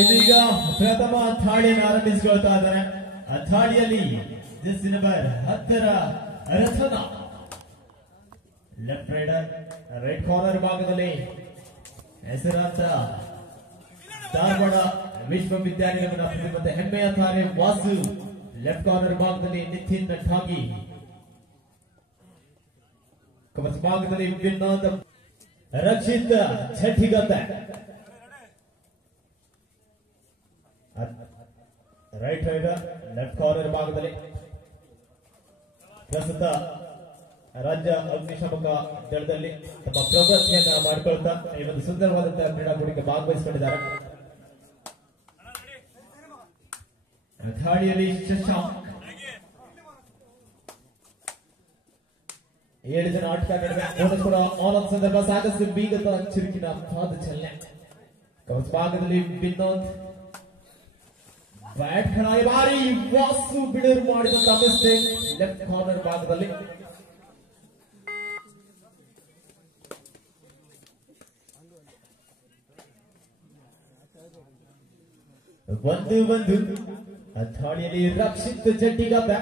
ಇದೀಗ ಪ್ರಥಮ ಥಾಳಿಯನ್ನು ಆರಂಭಿಸಿಕೊಳ್ತಾ ಇದ್ದಾರೆ. ಆ ಥಾಳಿಯಲ್ಲಿ ಜೆರ್ಸಿ ನಂಬರ್ 10 ರಥನ ಲೆಫ್ಟ್ ರೈಡರ್ ರೈಟ್ ಕಾರ್ನರ್ ಭಾಗದಲ್ಲಿ ಹೆಸರಾಂತ ಧಾರವಾಡ ವಿಶ್ವವಿದ್ಯಾನಿಲಯದ ಪ್ರತಿಭೆ ಹೆಮ್ಮೆಯ ತಾರೆ ವಾಸು, ಲೆಫ್ಟ್ ಕಾರ್ನರ್ ಭಾಗದಲ್ಲಿ ನಿತಿನ್ ಠಾಗಿ, ಕವಚ ಭಾಗದಲ್ಲಿ ವಿನೋದ್ ರಕ್ಷಿತ್ ಛಟ್ಟಿಗದ್ದ, ರೈಟ್ ರೈಡರ್ ಲೆಫ್ಟ್ ಕಾರ್ನರ್ ಭಾಗದಲ್ಲಿ ಪ್ರಸ್ತುತ ರಾಜ್ಯ ಅಗ್ನಿಶಾಮಕ ದಳದಲ್ಲಿ ತಮ್ಮ ಪ್ರವೃತ್ತಿಯನ್ನ ಮಾಡಿಕೊಳ್ತಾ ಈ ಒಂದು ಸುಂದರವಾದಂತಹ ಕ್ರೀಡಾಕೂಟಕ್ಕೆ ಭಾಗವಹಿಸಿಕೊಂಡಿದ್ದಾರೆ. ಥಾಳಿಯಲ್ಲಿ ಶಶಾಂಕ್, 7 ಜನ ಆಟಗಾರರಿಗೆ ಕೂಡ ಆನ್ ಸಂದರ್ಭ ಸಾಕಷ್ಟು ಬೀಗದ ಚುರುಕಿನ ಪಾದ ಚಲನೆ. ಕವಚ ಭಾಗದಲ್ಲಿ ವಿನೋದ್ ಬ್ಯಾಟ್ ಖರಾಯಿ ಬಾರಿ ವಾಸು ಬಿಡರು ಮಾಡಿದಂತ ಮಿಸ್ಟೇಕ್ ಲೆಫ್ಟ್ ಕಾರ್ನರ್ ಭಾಗದಲ್ಲಿ. ಒಂದು ಥಾಳಿಯಲ್ಲಿ ರಕ್ಷಿತ್ ಜಟ್ಟಿಗದ್ದ,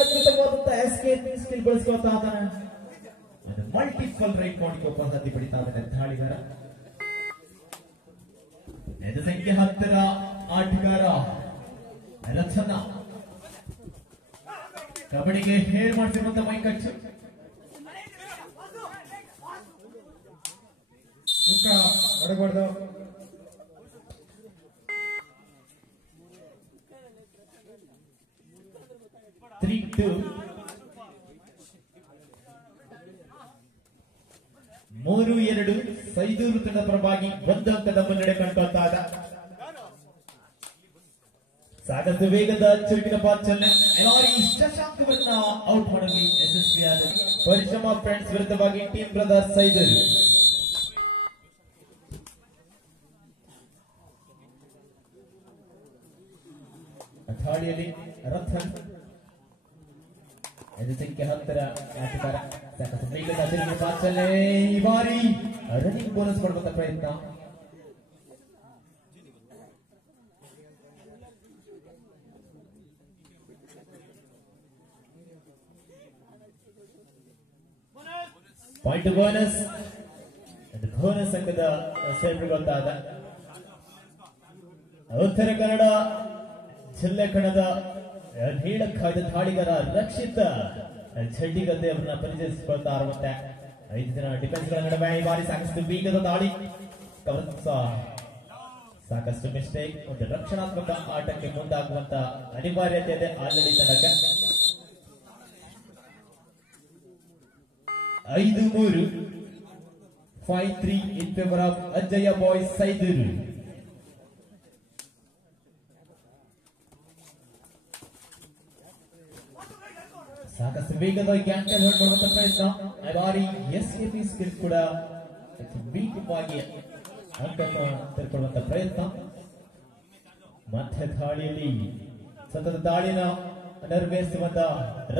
ಅದ್ಭುತವಾದಂತಹ ಎಸ್ಕೇಪಿಂಗ್ ಸ್ಕಿಲ್ ಬಳಸ್ಕೊಳ್ತಾ ಇದ್ದಾನೆ. ಮಲ್ಟಿಪಲ್ ರೈಟ್ ಪಾಯಿಂಟ್ ಉಪಸ್ಥಿತಿ ಪಡಿತಾ ಇದ್ದಾನೆ ಥಾಳಿಗಾರ. ಸಂಖ್ಯೆ 10 ಆಟಗಾರ ರಚನಾ ಕಬಡ್ಡಿಗೆ ಹೇಳಿ ಮಾಡ್ತಿರುವಂತ ಮೈಕಚ್ಚು ಮುಖ ಹೊರಬಾರ್ದು. ಮೂರು 2 ಸೈದೂರು ತಂಡದ ಪರವಾಗಿ 1 ಅಂಕದ ಮುನ್ನಡೆ ಕಂಡುಕೊಳ್ತಾ ಇದ್ದ. ಸಾಕಷ್ಟು ವೇಗದ ಚುರುಕಿನ ಪಾಚಲನೆ ಶಶಾಂಕವನ್ನ ಔಟ್ ಮಾಡಲು ಯಶಸ್ವಿಯಾದ ಪರಿಶ್ರಮ ಫ್ರೆಂಡ್ಸ್ ವಿರುದ್ಧವಾಗಿ ಟೀಮ್ ಬ್ರದರ್ಸ್ ಸೈದೂರು. ಥಾಳಿಯಲ್ಲಿ ರಥನ್ ಸಂಖ್ಯೆ 10 ಆಟಗಾರ ಸಾಕಷ್ಟು ವೇಗದ ಚುರುಕಿನ ಪಾಚಲನೆ. ಈ ಬಾರಿ ರನ್ನಿಂಗ್ ಬೋನಸ್ ಕೊಡುವಂತ ಪ್ರಯತ್ನ. ಪಾಯಿಂಟ್ ಬೋನಸ್ ಅಂಕದ ಸೇರ್ಪಡೆಗೊಳ್ತಾ ಇದ್ದ. ಉತ್ತರ ಕನ್ನಡ ಜಿಲ್ಲೆ ಕಣದ ನೀಳಕ್ಕಾದ ಥಾಳಿಗಾರ ರಕ್ಷಿತ್ ಛಟ್ಟಿಗದ್ದೆ ಅವರನ್ನ ಪರಿಚಯಿಸಿಕೊಳ್ತಾ ಇರುವಂತೆ 5 ಜನ ಡಿಫೆನ್ಸ್ ಗಳ ನಡುವೆ ಈ ಬಾರಿ ಸಾಕಷ್ಟು ಬೀಗದ ದಾಳಿ, ಸಾಕಷ್ಟು ಮಿಸ್ಟೇಕ್, ಒಂದು ರಕ್ಷಣಾತ್ಮಕ ಆಟಕ್ಕೆ ಮುಂದಾಗುವಂತ ಅನಿವಾರ್ಯತೆ ಇದೆ ಆಲ್ರೆಡಿ ತನಕ. 5-3 5-3 in favour of Ajjayya boys ಸೈದೂರು. ಸಾಕಷ್ಟು ವೇಗದ ಗ್ಯಾಂಕಲ್ ಮಾಡುವಂತ ಪ್ರಯತ್ನ. ಈ ಬಾರಿ ಎಸ್ಕೆಪಿ ಸ್ಕಿಲ್ ಕೂಡ ವೇಗವಾಗಿ ಅಂಕ ತೆರೆದುಕೊಳ್ಳುವಂತ ಪ್ರಯತ್ನ. ಮತ್ತೆ ದಾಳಿಯಲ್ಲಿ ಸತತ ದಾಳಿನ ನಿರ್ವಹಿಸುವಂತ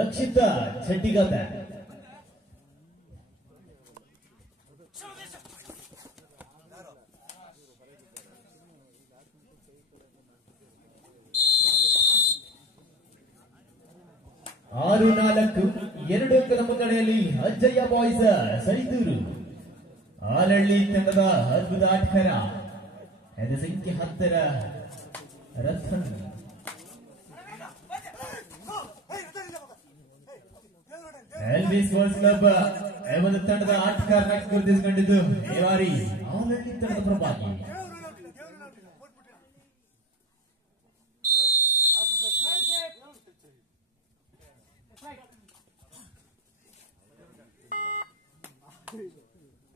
ರಕ್ಷಿತ್ ಛಟ್ಟಿಗದ್ದ. ಆರು 4 2 ಅಂಕದ ಮುನ್ನಡೆಯಲ್ಲಿ ಅಜ್ಜಯ್ಯ ಬಾಯ್ಸ್ ಸೈದೂರು. ಆಲಹಳ್ಳಿ ತಂಡದ ಅದ್ಭುತ ಆಟಗಾರ ಸಂಖ್ಯೆ 10 ರಥನ್. ಎಲ್ವಿ ಸ್ಪೋರ್ಟ್ಸ್ ಕ್ಲಬ್ ಒಂದು ತಂಡದ ಆಟಗಾರನಾಗಿ ಗುರುತಿಸಿಕೊಂಡಿದ್ದು ಈ ಬಾರಿ ಆಲಹಳ್ಳಿ ತಂಡದ ಪರವಾಗಿ.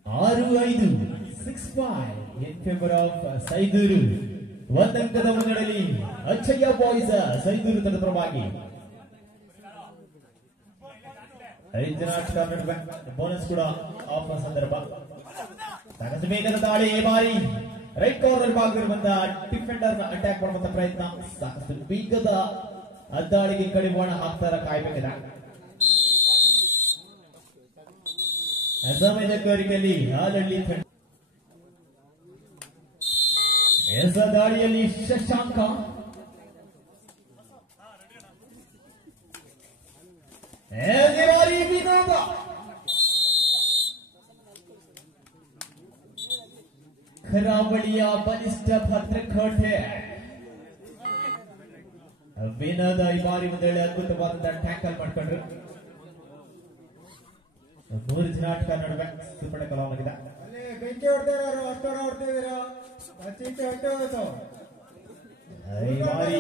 ಆರು 5 6-5 ಇನ್ ಫೇವರ್ ಆಫ್ ಸೈದೂರು. 1 ಅಂಕದ ಮುನ್ನಡೆಯಲ್ಲಿ ಅಜ್ಜಯ್ಯ ಬಾಯ್ಸ್ ಸೈದೂರು ತಂಡದ ಪರವಾಗಿ. 5 ಜನ ಆಟಗಾರ ನಡುವೆ ಬೋನಸ್ ಕೂಡ ಆಫ್ ಸಂದರ್ಭ. ಸಾಕಷ್ಟು ವೇಗದ ದಾಳಿ. ಈ ಬಾರಿ ರೈಟ್ ಕಾರ್ನರ್ ಭಾಗವಿರುವಂತಹ ಡಿಫೆಂಡರ್ ಅಟ್ಯಾಕ್ ಮಾಡುವಂತ ಪ್ರಯತ್ನ. ಸಾಕಷ್ಟು ವೇಗದ ಅದ್ದಾಳಿಗೆ ಕಡಿವಾಣ ಹಾಕ್ತಾರ ಕಾಯ್ಬೇಕಿದೆ. ಸಮಯದ ಕೋರಿಕೆಯಲ್ಲಿ ಆಲಹಳ್ಳಿ ಎಸ ದಾಳಿಯಲ್ಲಿ ಶಶಾಂಕ ವಿನೋದ ಕರಾವಳಿಯ ಬಲಿಷ್ಠ ಭದ್ರಕೋಟೆ ವಿನೋದ ಈ ಬಾರಿ ಒಂದೇಳೆ ಅದ್ಭುತವಾದಂತಹ ಟ್ಯಾಕಲ್ ಮಾಡ್ಕೊಂಡ್ರು. 3 ದಿನಾಟಕ ನಡುವೆ ಸುಪಡೆ ಕಲಾವಾಗಿದೆ. ಬೆಂಕಿ ಹೊಡ್ತಿರೋರು ಅಷ್ಟೋಡ ಹೊಡ್ತಿದ್ದೀರಾ ಈ ಬಾರಿ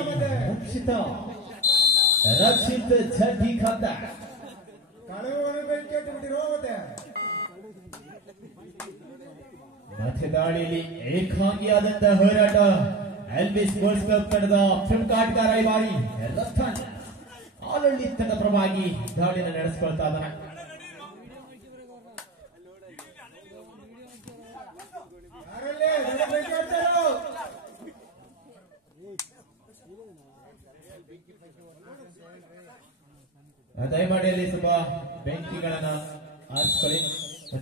ರಕ್ಷಿತ್ ಜಡ್ಡಿ ಖಾತ ಕಳವಳು ಬೆಂಕಿ ಹೊಟ್ಟಿಬಿಟ್ಟಿರೋ ಮತ್ತೆ ದಾಳಿಯಲ್ಲಿ ಏಕಾಂಗಿಯಾದಂತಹ ಹೋರಾಟ ಎಲ್ವಿಸ್ ಗೋಲ್ಸ್ ಕ್ಲಬ್ ತಂಡದ ಪ್ರಮುಖ ಆಟಗಾರ ಈ ಬಾರಿ ರತನ್ ಆಲಳ್ಳಿ ತಂಡ ಪರವಾಗಿ ದಾಳಿಯನ್ನು ನಡೆಸಿಕೊಳ್ತಾ ಇದ್ದಾನೆ. ದಯಮಾಡಿ ಅಲ್ಲಿ ಸ್ವಲ್ಪ ಬೆಂಕಿಗಳನ್ನ ಆರಿಸಿಕೊಳ್ಳಿ.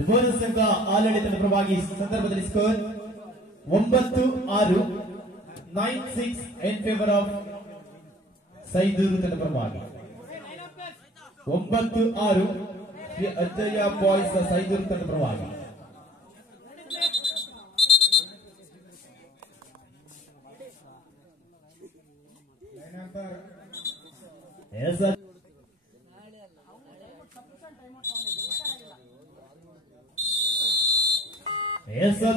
ಬೋನಸ್ ಅಂಕ ಆಡಳಿತದ ಪರವಾಗಿ ಸಂದರ್ಭದಲ್ಲಿ ಸ್ಕೋರ್ 9-6 9-6 ಇನ್ ಫೇವರ್ ಆಫ್ ಸೈದೂರು ತಂಡ ಪರವಾಗಿ 9-6 ಶ್ರೀ ಅಜ್ಜಯ್ಯ ಬಾಯ್ಸ್ ಸೈದೂರು ತಂಡ ಪರವಾಗಿ.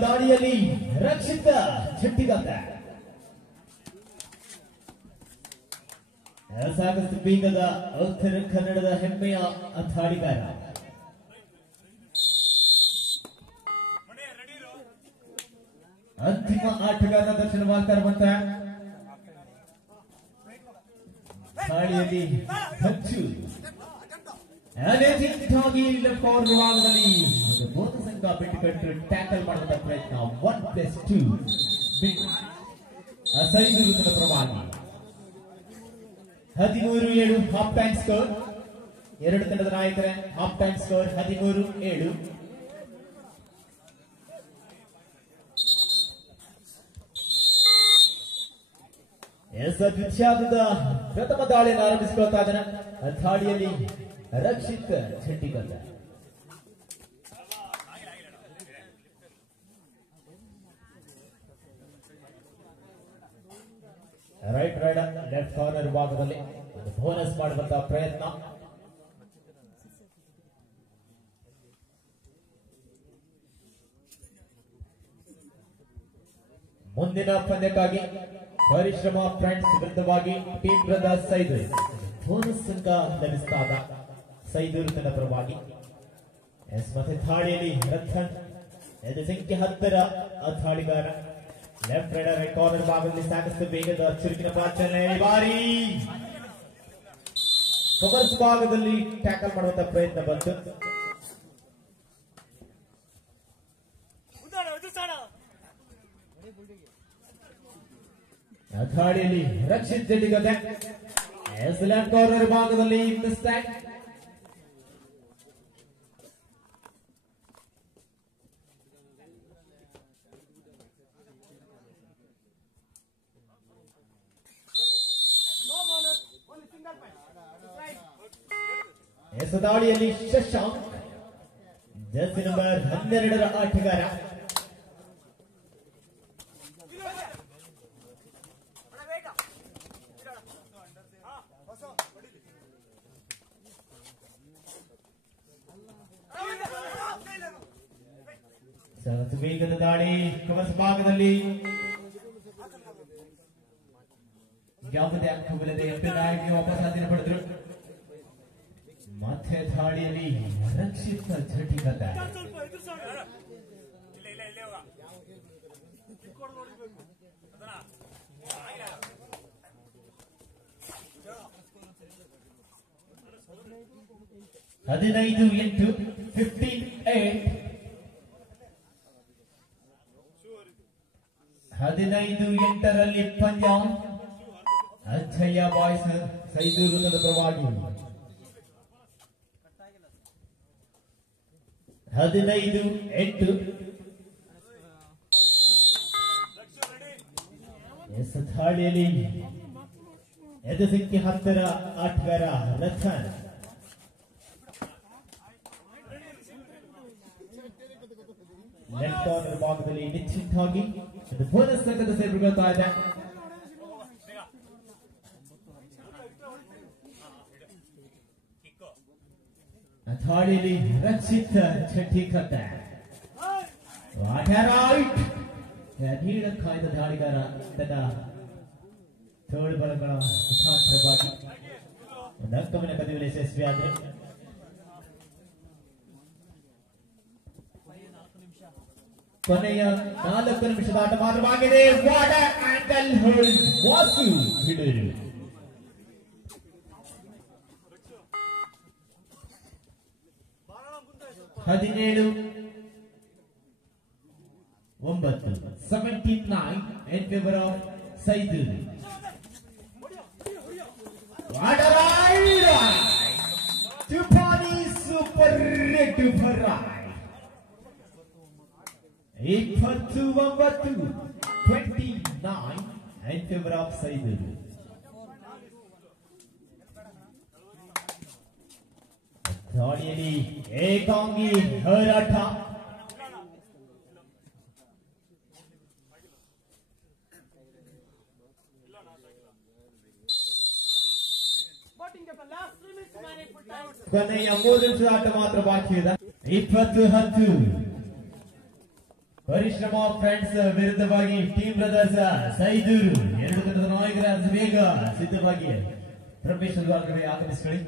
ದಾಳಿಯಲ್ಲಿ ರಕ್ಷಿತ ಜಟ್ಟಿಗಾತ ಸಾಕಷ್ಟು ಬೇಗದ ಉತ್ತರ ಕನ್ನಡದ ಹೆಮ್ಮೆಯ ದಾಳಿಗಾರ. ಅಂತಿಮ ಆಟಗಾರನ ದರ್ಶನವಾಗ್ತಾ ಇರುವಂತಹ ದಾಳಿಯಲ್ಲಿ ಹೆಚ್ಚು ಭಾಗದಲ್ಲಿ ಬೋನಸ್ ಅಂಕ ಬಿಟ್ಟುಕೊಟ್ಟು ಟ್ಯಾಕಲ್ ಮಾಡುವಂತಹ ಪ್ರಯತ್ನ 1+2 ಸೈದೂರು ತಂಡ ಪರವಾಗಿ 13-7 ಹಾಫ್ ಟೈಮ್ ಸ್ಕೋರ್. ಎರಡು ತಂಡದ ನಾಯಕರ ಹಾಫ್ ಟೈಮ್ ಸ್ಕೋರ್ 13-7. ದ್ವಿತೀಯಾರ್ಧದ ಪ್ರಥಮ ದಾಳಿಯನ್ನು ಆರಂಭಿಸಿಕೊಳ್ತಾ ಇದ್ದಾನೆ. ದಾಳಿಯಲ್ಲಿ ರಕ್ಷಿತ್ ಜಟ್ಟಿಗಲ್ಲ. ರೈಟ್ ರೈಡರ್ ಲೆಫ್ಟ್ ಕಾರ್ನರ್ ಭಾಗದಲ್ಲಿ ಬೋನಸ್ ಮಾಡುವಂತಹ ಪ್ರಯತ್ನ. ಮುಂದಿನ ಪಂದ್ಯಕ್ಕಾಗಿ ಪರಿಶ್ರಮ ಫ್ರೆಂಡ್ಸ್ ವಿರುದ್ಧವಾಗಿ ಟೀಮ್ ಬ್ರದರ್ಸ್ ಸೈದೂರು ಬೋನಸ್ ಅಂಕ ಲಭಿಸಿದಾಗ ಸೈದೂರು ತಂಡ ಪರವಾಗಿ. ಮತ್ತೆ ದಾಳಿಯಲ್ಲಿ ರಥನ್ ಸಂಖ್ಯೆ 10ರ ದಾಳಿಗಾರ ಲೆಫ್ಟ್ ರೈಡರ್ ಕಾರ್ನರ್ ಭಾಗದಲ್ಲಿ ಸಾಕಷ್ಟು ವೇಗದ ಚುರುಕಿನ ಪಾಚನೆ. ಬಾರಿ ಕವರ್ಸ್ ಭಾಗದಲ್ಲಿ ಟ್ಯಾಕಲ್ ಮಾಡುವಂತಹ ಪ್ರಯತ್ನ ಬಂತು. ದಾಳಿಯಲ್ಲಿ ರಕ್ಷಿತ್ ಜಟ್ಟಿಗತೆ ಲೆಫ್ಟ್ ಕಾರ್ನರ್ ಭಾಗದಲ್ಲಿ ಮಿಸ್ಟೇಕ್. ದಾಳಿಯಲ್ಲಿ ಶಶಾಂಕ್ ಜರ್ಸಿ ನಂಬರ್ 12ರ ಆಟಗಾರ. ವೇಗದ ದಾಳಿ ಕವರ್ಸ್ ಭಾಗದಲ್ಲಿ ಯಾವುದೇ ಅಂಕವಿಲ್ಲದೆ ಎಂಪಿನಾಗಿ ವಾಪಸ್ ಹಾದಿನ ಪಡೆದ್ರು. ಮತ್ತೆ ದಾಳಿಯಲ್ಲಿ ರಕ್ಷಿತ ಜಟ್ಟಿಗತ ಹದಿನೈದು 15-8 15-8ರಲ್ಲಿ ಪಂದ್ಯ. ಅಜ್ಜಯ್ಯ ಬಾಯ್ಸ್ ಸೈದೂರು ತಂಡದ ಪರವಾಗಿ 15-8. ದಾಳಿಯಲ್ಲಿ ಎದುಸಿಕ್ಕಿ 10ರ ಆಟಗಾರ ರಥನ್ ಲೆಫ್ಟ್ ಕಾರ್ನರ್ ಭಾಗದಲ್ಲಿ ನಿಶ್ಚಿತವಾಗಿ ಬೋನಸ್ ಅಂಕದ ಸೇರ್ಪಡೆಗೊಳ್ತಾ ಇದೆ. ದಾಳಿಯಲ್ಲಿ ರಕ್ಷಿತ್ ಚಟ್ಟಿಕಟ್ಟೆ ರೈಟ್ ನೀಡ ಕಾಯ್ದ ದಾಳಿಗಾರ ತನ್ನ ಥರ್ಡ್ ಬಲಗಳ ಮುಖಾಂತರವಾಗಿ ಒಂದು ಅಂಕವನ್ನು ಕದಿಯಲು ಯಶಸ್ವಿಯಾದರೆ ಕೊನೆಯ 4 ನಿಮಿಷದ ಆಟ ಮಾತ್ರವಾಗಿದೆ. ವಾಟ್ ಆಂಗಲ್ ಹೋಲ್ಡ್ ವಾಸು ಹಿಡಿದರು. ಹದಿನೇಳು 79 in favor of Saidul. What a ride! Tupani super duper ride. 29 in favor of Saidul. ದಾಳಿಯಲ್ಲಿ ಏಕಾಂಗಿ ಹೋರಾಟ. ಕೊನೆಯ 3 ನಿಮಿಷದ ಆಟ ಮಾತ್ರ ಬಾಕಿ ಇದೆ. 20-10 ಪರಿಶ್ರಮ ಫ್ರೆಂಡ್ಸ್ ವಿರುದ್ಧವಾಗಿ ಟೀಮ್ ಬ್ರದರ್ಸ್ ಸೈದೂರು 2 ತಂಡದ ನಾಯಕರ ಬೇಗ ಸಿದ್ಧವಾಗಿ ಪ್ರವೇಶಿಸುವ ಆಗಮಿಸಿಕೊಳ್ಳಿ.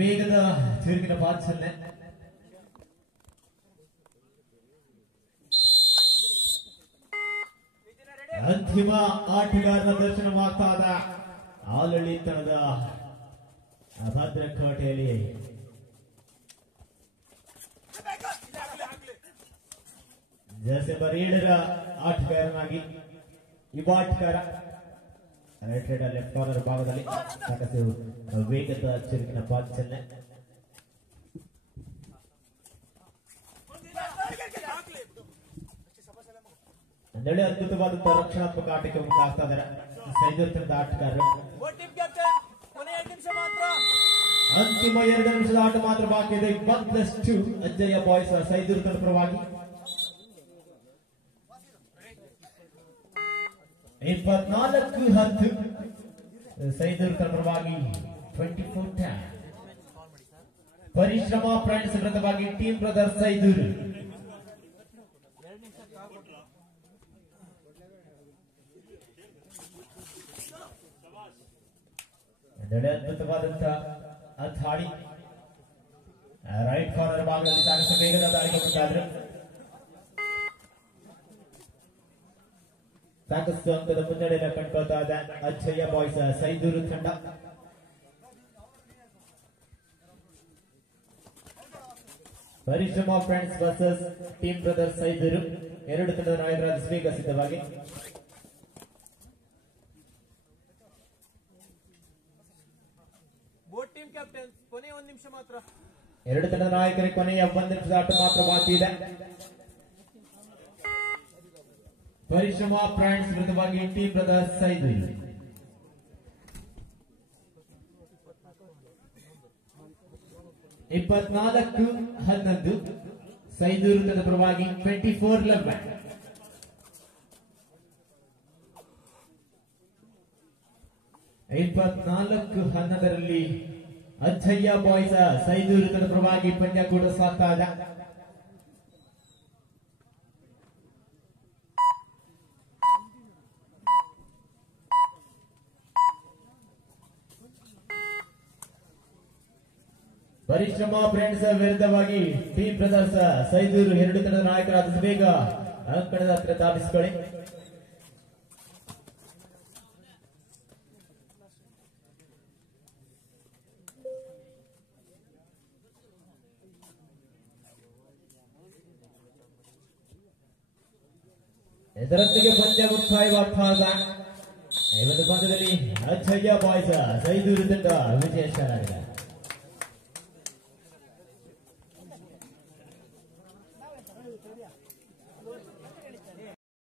ವೇಗದ ತಿರುಗಿನ ಪಾಚನೆ ಅಂತಿಮ ಆಟಗಾರನ ದರ್ಶನವಾಗ್ತಾದ ಆಡಳಿತದ ಭದ್ರಕೋಟೆಯಲ್ಲಿ ಜರ್ಸಿ ನಂಬರ್ 7ರ ಆಟಗಾರನಾಗಿ ಯುವ ಆಟಗಾರ ರೈಟ್ ಸೈಡ್ ಲೆಫ್ಟ್ ಕಾರ್ನರ್ ಭಾಗದಲ್ಲಿ ಸಾಕಷ್ಟು ವೇಗದ ಚುರುಕಿನ ಪಾಚನೆ. ಒಂದೊಳ್ಳೆ ಅದ್ಭುತವಾದಂತಹ ರಕ್ಷಣಾತ್ಮಕ ಆಟಕ್ಕೆ ಮುಂದಾಗ್ತಾ ಇದ್ದಾರೆ ಸೈದೂರು ತಂಡದ ಆಟಗಾರರು. ಅಂತಿಮ 2 ನಿಮಿಷದ ಆಟ ಮಾತ್ರ ಬಾಕಿ ಇದೆ. 1+2 ಅಜ್ಜಯ್ಯ ಬಾಯ್ಸ್ ಸೈದೂರು ತಂಡ ಪರವಾಗಿ 24-10 ಸೈದೂರು ತಂಡ ಪರವಾಗಿ 24-10 ಪರಿಶ್ರಮ ಫ್ರೆಂಡ್ಸ್ ವಿರುದ್ಧವಾಗಿ ಟೀಮ್ ಬ್ರದರ್ಸ್ ಸೈದೂರು. ಅದ್ಭುತವಾದಂತಹ ದಾಳಿ ರೈಟ್ ಕಾರ್ನರ್ ಭಾಗದಲ್ಲಿ ಸಾಕಷ್ಟು ವೇಗದ ದಾಳಿಗೆ ಮುಂದಾದ್ರು. ಸಾಕಷ್ಟು ಅಂಕದ ಮುನ್ನಡೆಯನ್ನು ಕಂಡುಕೊಳ್ತಾ ಇದೆ ಅಜ್ಜಯ್ಯ ಬಾಯ್ಸ್ ಸೈದೂರು ತಂಡ. ಪರಿಶ್ರಮ ಫ್ರೆಂಡ್ಸ್ ವರ್ಸಸ್ ಟೀಮ್ ಬ್ರದರ್ಸ್ ಸೈದೂರು 2 ತಂಡದ ನಾಯಕರಾದ ಬೇಗ ಸಿದ್ಧವಾಗಿ. ಕೊನೆಯ 1 ನಿಮಿಷ ಮಾತ್ರ. 2 ತಂಡದ ನಾಯಕರಿಗೆ ಕೊನೆಯ 1 ನಿಮಿಷದ ಆಟ ಮಾತ್ರ ಬಾಕಿ ಇದೆ. ಪರಿಶ್ರಮ ಫ್ರೆಂಡ್ಸ್ ವಿರುದ್ಧವಾಗಿ ಟೀಮ್ ಬ್ರದರ್ಸ್ ಸೈದೂರು. 24-11 ಸೈದೂರು ತಂಡದ ಪರವಾಗಿ 24-11. 24-11ರಲ್ಲಿ ಅಜ್ಜಯ್ಯ ಬಾಯ್ಸ್ ಸೈದೂರು ತಂಡದ ಪರವಾಗಿ ಪಂದ್ಯಕೂಟ ಸಾಗ್ತಾ ಇದೆ. ಪರಿಶ್ರಮ ಫ್ರೆಂಡ್ಸ್ ವಿರುದ್ಧವಾಗಿ ಟೀಮ್ ಬ್ರದರ್ಸ್ ಸೈದೂರು 2 ತಂಡದ ನಾಯಕರಾದ ಬೇಗ ಅಂಕಣದ ಹತ್ರ ಧಾವಿಸಿಕೊಳ್ಳಿ. ಇದರೊಂದಿಗೆ ಪಂದ್ಯ ಮುಕ್ತಾಯವಾಗ್ತಾಗ ಈ ಒಂದು ಪಂದ್ಯದಲ್ಲಿ ಅಜ್ಜಯ್ಯ ಬಾಯ್ಸ್ ಸೈದೂರು ತಂಡ ವಿಜಯಶಾಲಿಯಾಗಿದೆ.